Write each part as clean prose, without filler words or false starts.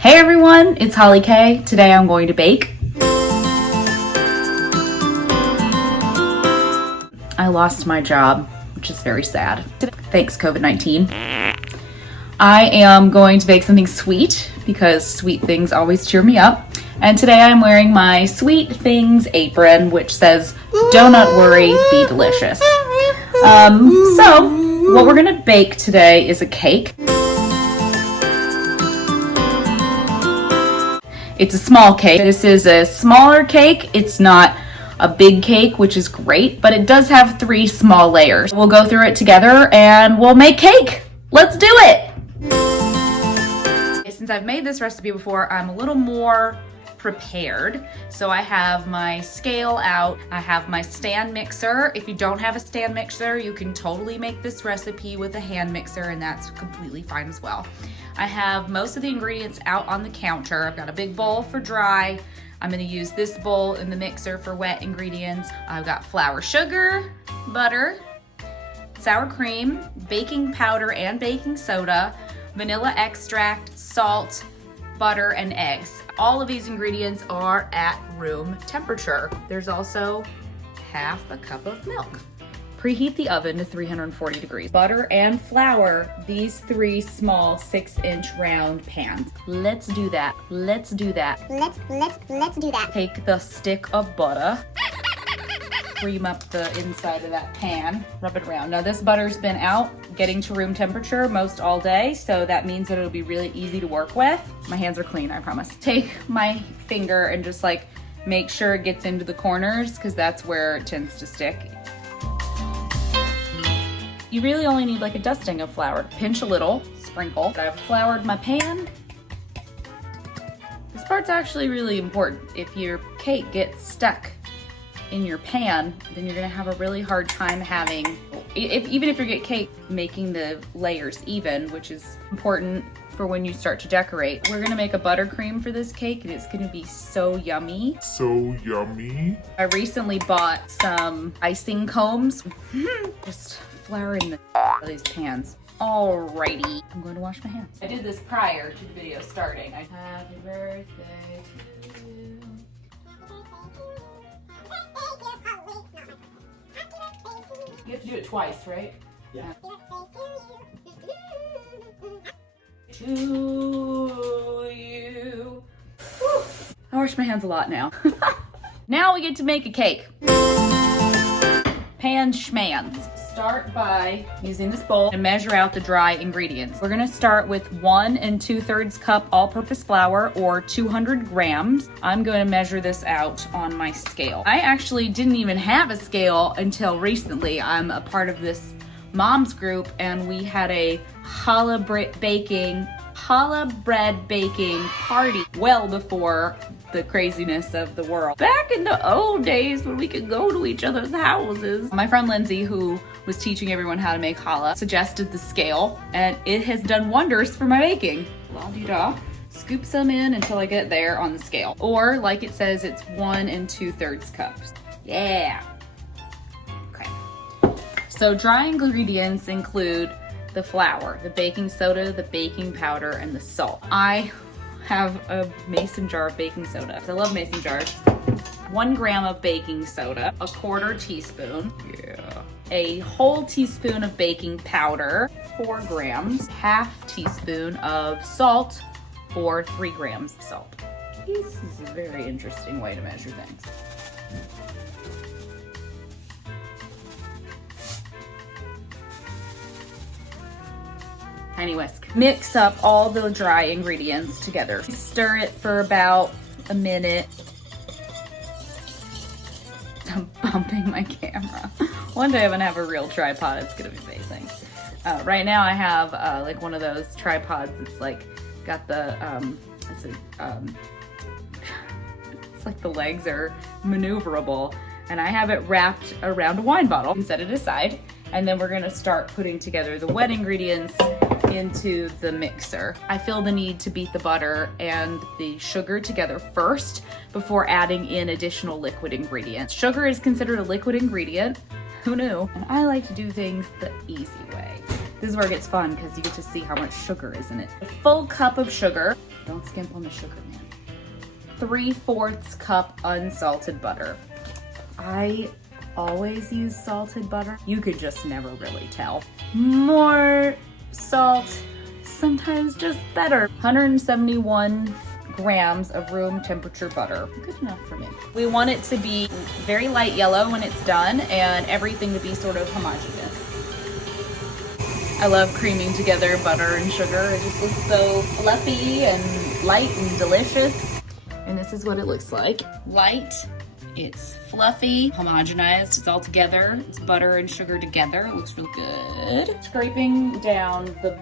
Hey everyone, it's Holly K. Today I'm going to bake. I lost my job, which is very sad. Thanks, COVID-19. I am going to bake something sweet because sweet things always cheer me up. And today I'm wearing my Sweet Things apron, which says, "Do not worry, be delicious." So what we're gonna bake today is a cake. It's a small cake. This is a smaller cake. It's not a big cake, which is great, but it does have 3 small layers. We'll go through it together and we'll make cake. Let's do it. Since I've made this recipe before, I'm a little more prepared. So I have my scale out. I have my stand mixer. If you don't have a stand mixer, you can totally make this recipe with a hand mixer, and that's completely fine as well. I have most of the ingredients out on the counter. I've got a big bowl for dry. I'm gonna use this bowl in the mixer for wet ingredients. I've got flour, sugar, butter, sour cream, baking powder and baking soda, vanilla extract, salt, butter, and eggs. All of these ingredients are at room temperature. There's also half a cup of milk. Preheat the oven to 340 degrees. Butter and flour, these 3 small 6-inch round pans. Let's do that. Let's do that. Let's do that. Take the stick of butter, cream up the inside of that pan, rub it around. Now this butter's been out, getting to room temperature most all day, so that means that it'll be really easy to work with. My hands are clean, I promise. Take my finger and just like make sure it gets into the corners, because that's where it tends to stick. You really only need like a dusting of flour. Pinch a little, sprinkle. I've floured my pan. This part's actually really important. If your cake gets stuck in your pan, then you're gonna have a really hard time having, even if you get cake, making the layers even, which is important for when you start to decorate. We're gonna make a buttercream for this cake, and it's gonna be so yummy. So yummy. I recently bought some icing combs. Just flour in these pans. Alrighty, I'm going to wash my hands. I did this prior to the video starting. Happy birthday to you. You have to do it twice, right? Yeah. To you. Whew. I wash my hands a lot now. Now we get to make a cake. Pan schmans. Start by using this bowl and measure out the dry ingredients. We're gonna start with 1 2/3 cup all-purpose flour, or 200 grams. I'm going to measure this out on my scale. I actually didn't even have a scale until recently. I'm a part of this mom's group, and we had a challah bread baking party well before the craziness of the world. Back in the old days when we could go to each other's houses. My friend Lindsay, who was teaching everyone how to make challah, suggested the scale, and it has done wonders for my baking. La-di-da. Scoop some in until I get there on the scale. Or, like it says, it's 1 2/3 cups. Yeah. Okay. So dry ingredients include the flour, the baking soda, the baking powder, and the salt. I have a mason jar of baking soda. I love mason jars. 1 gram of baking soda, a 1/4 teaspoon, a whole teaspoon of baking powder, 4 grams, 1/2 teaspoon of salt, or 3 grams of salt. This is a very interesting way to measure things. Tiny whisk. Mix up all the dry ingredients together. Stir it for about a minute. I'm bumping my camera. One day I'm gonna have a real tripod. It's gonna be amazing. Right now I have like one of those tripods. It's like got the it's like the legs are maneuverable, and I have it wrapped around a wine bottle and set it aside. And then we're gonna start putting together the wet ingredients into the mixer. I feel the need to beat the butter and the sugar together first before adding in additional liquid ingredients. Sugar is considered a liquid ingredient. Who knew? And I like to do things the easy way. This is where it gets fun because you get to see how much sugar is in it. A full cup of sugar, don't skimp on the sugar, man. 3/4 cup unsalted butter. I always use salted butter. You could just never really tell. More salt, sometimes just better. 171 grams of room temperature butter. Good enough for me. We want it to be very light yellow when it's done and everything to be sort of homogeneous. I love creaming together butter and sugar. It just looks so fluffy and light and delicious. And this is what it looks like. Light, it's fluffy, homogenized, it's all together. It's butter and sugar together. It looks really good. Scraping down the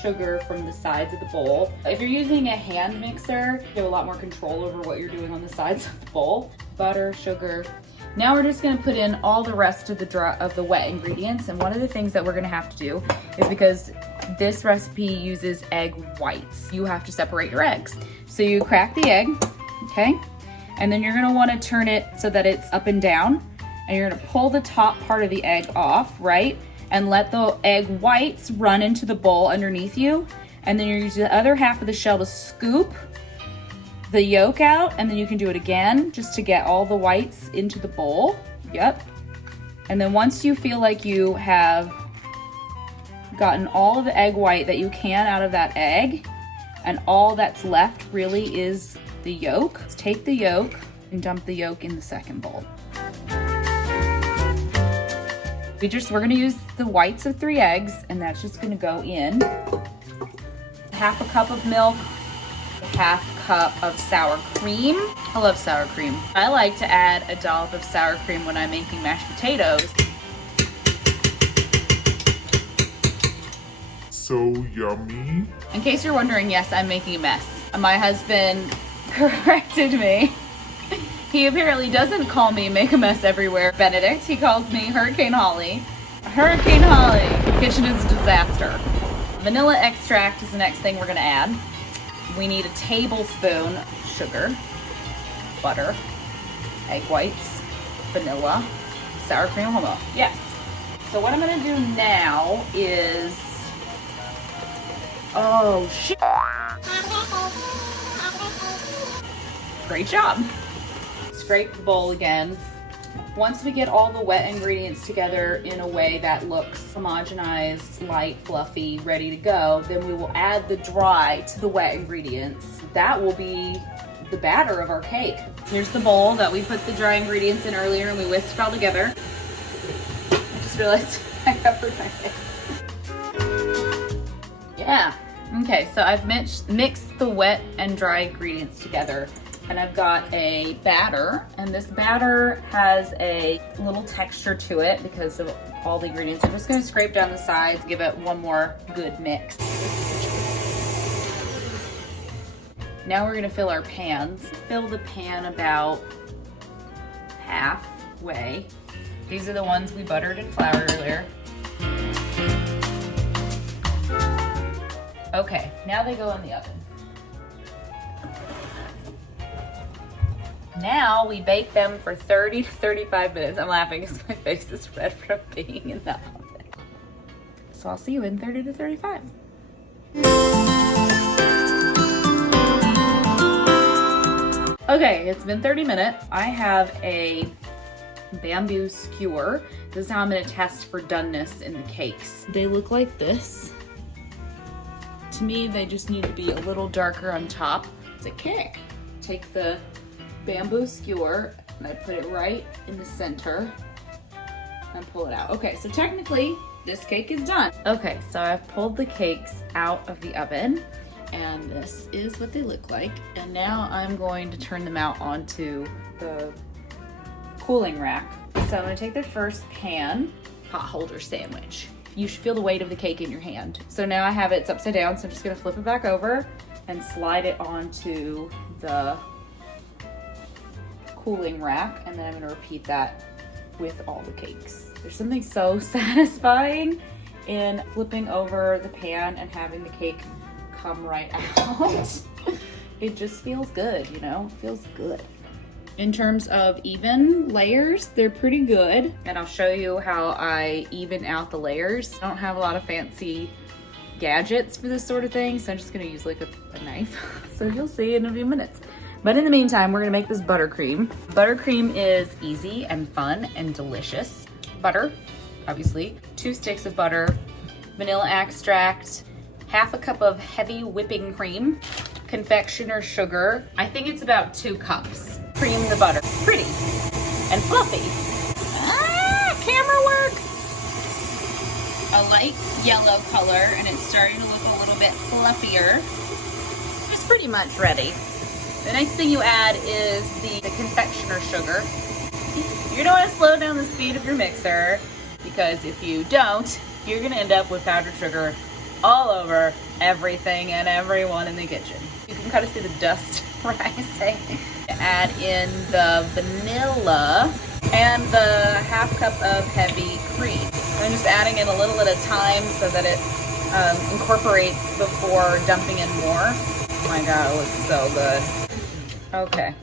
sugar from the sides of the bowl. If you're using a hand mixer, you have a lot more control over what you're doing on the sides of the bowl. Butter, sugar. Now we're just gonna put in all the rest of the wet ingredients. And one of the things that we're gonna have to do is, because this recipe uses egg whites, you have to separate your eggs. So you crack the egg, okay? And then you're gonna wanna turn it so that it's up and down. And you're gonna pull the top part of the egg off, right? And let the egg whites run into the bowl underneath you. And then you're using the other half of the shell to scoop the yolk out, and then you can do it again just to get all the whites into the bowl. Yep. And then once you feel like you have gotten all of the egg white that you can out of that egg, and all that's left really is the yolk, let's take the yolk and dump the yolk in the second bowl. We're gonna use the whites of 3 eggs, and that's just gonna go in. 1/2 cup of milk, 1/2 cup of sour cream. I love sour cream. I like to add a dollop of sour cream when I'm making mashed potatoes. So yummy. In case you're wondering, yes, I'm making a mess. My husband corrected me. He apparently doesn't call me make a mess everywhere, Benedict. He calls me Hurricane Holly. Hurricane Holly. The kitchen is a disaster. Vanilla extract is the next thing we're gonna add. We need a tablespoon sugar, butter, egg whites, vanilla, sour cream, whole milk. Yes. So what I'm gonna do now is, oh shit. Great job. Scrape the bowl again. Once we get all the wet ingredients together in a way that looks homogenized, light, fluffy, ready to go, then we will add the dry to the wet ingredients. That will be the batter of our cake. Here's the bowl that we put the dry ingredients in earlier and we whisked it all together. I just realized I covered my face. Yeah. Okay, so I've mixed the wet and dry ingredients together. And I've got a batter, and this batter has a little texture to it because of all the ingredients. I'm just gonna scrape down the sides, give it one more good mix. Now we're gonna fill our pans. Fill the pan about halfway. These are the ones we buttered and floured earlier. Okay, now they go in the oven. Now we bake them for 30 to 35 minutes. I'm laughing because my face is red from being in the oven. So I'll see you in 30 to 35. Okay, it's been 30 minutes. I have a bamboo skewer. This is how I'm gonna test for doneness in the cakes. They look like this. To me, they just need to be a little darker on top. It's a cake. Take the bamboo skewer and I put it right in the center and pull it out. Okay, so technically this cake is done. Okay, so I've pulled the cakes out of the oven and this is what they look like. And now I'm going to turn them out onto the cooling rack. So I'm gonna take the first pan, pot holder sandwich. You should feel the weight of the cake in your hand. So now I have it's upside down, so I'm just gonna flip it back over and slide it onto the cooling rack, and then I'm gonna repeat that with all the cakes. There's something so satisfying in flipping over the pan and having the cake come right out. It just feels good, you know? It feels good. In terms of even layers, they're pretty good. And I'll show you how I even out the layers. I don't have a lot of fancy gadgets for this sort of thing, so I'm just gonna use like a knife. So you'll see in a few minutes. But in the meantime, we're gonna make this buttercream. Buttercream is easy and fun and delicious. Butter, obviously, 2 sticks of butter, vanilla extract, half a cup of heavy whipping cream, confectioner sugar. I think it's about 2 cups. Cream the butter. Pretty and fluffy. Camera work. A light yellow color, and it's starting to look a little bit fluffier. It's pretty much ready. The next thing you add is the confectioner sugar. You're gonna wanna slow down the speed of your mixer, because if you don't, you're gonna end up with powdered sugar all over everything and everyone in the kitchen. You can kind of see the dust rising. Add in the vanilla and the half cup of heavy cream. I'm just adding it a little at a time so that it incorporates before dumping in more. Oh my God, it looks so good. Okay,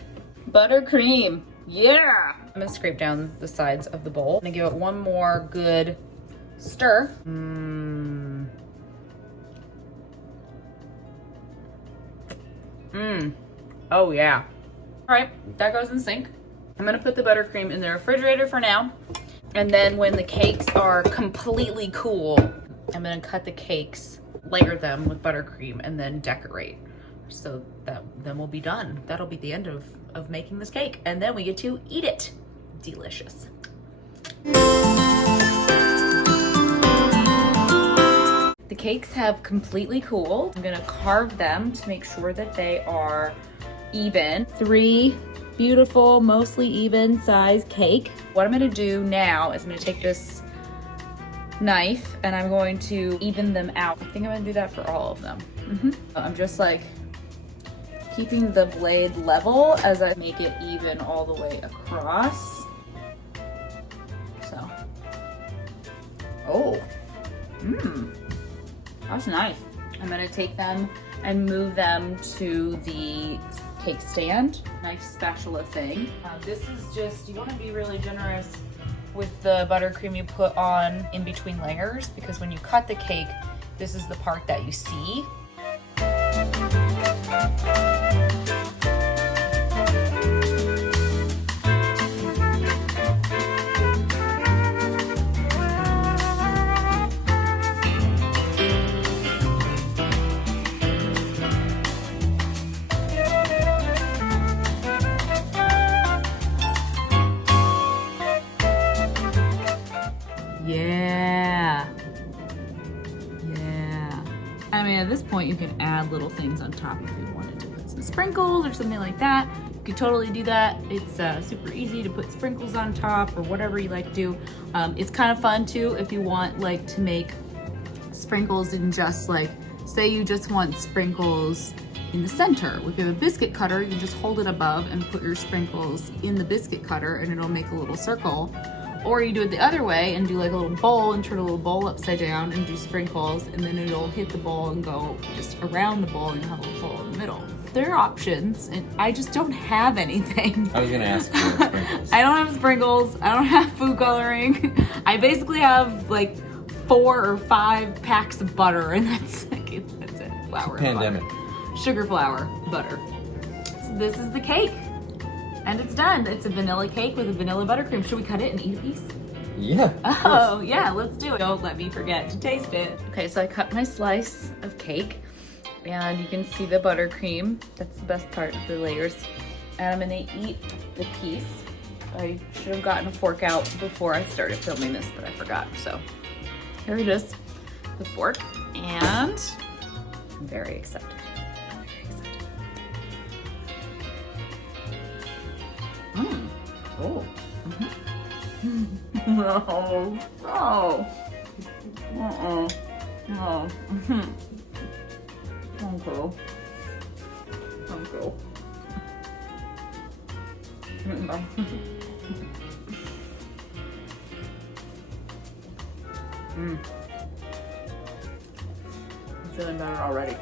buttercream, yeah! I'm gonna scrape down the sides of the bowl. I'm gonna give it one more good stir. Oh yeah. All right, that goes in sync. I'm gonna put the buttercream in the refrigerator for now. And then when the cakes are completely cool, I'm gonna cut the cakes, layer them with buttercream, and then decorate. So that then we'll be done. That'll be the end of making this cake. And then we get to eat it. Delicious. The cakes have completely cooled. I'm gonna carve them to make sure that they are even. 3 beautiful, mostly even size cake. What I'm gonna do now is I'm gonna take this knife and I'm going to even them out. I think I'm gonna do that for all of them. I'm just like keeping the blade level as I make it even all the way across. So, that's nice. I'm gonna take them and move them to the cake stand. Nice spatula thing. This is just, you wanna be really generous with the buttercream you put on in between layers, because when you cut the cake, this is the part that you see. I mean, at this point, you can add little things on top if you wanted to put some sprinkles or something like that. You could totally do that. It's super easy to put sprinkles on top or whatever you like to do. It's kind of fun too if you want like to make sprinkles in just like, say you just want sprinkles in the center. If you have a biscuit cutter, you just hold it above and put your sprinkles in the biscuit cutter and it'll make a little circle. Or you do it the other way and do like a little bowl and turn a little bowl upside down and do sprinkles, and then it'll hit the bowl and go just around the bowl and you'll have a little hole in the middle. There are options, and I just don't have anything. I was gonna ask you about sprinkles. I don't have sprinkles, I don't have food coloring. I basically have like 4 or 5 packs of butter, and that's it. That's it. Flour. Pandemic. Butter. Sugar, flour, butter. So this is the cake. And it's done. It's a vanilla cake with a vanilla buttercream. Should we cut it and eat a piece? Yeah. Oh, yeah, let's do it. Don't let me forget to taste it. Okay, so I cut my slice of cake and you can see the buttercream. That's the best part of the layers. And I'm gonna eat the piece. I should have gotten a fork out before I started filming this, but I forgot. So here it is, the fork. And I'm very excited. Oh. No. Oh. No. Okay. I'm feeling better already.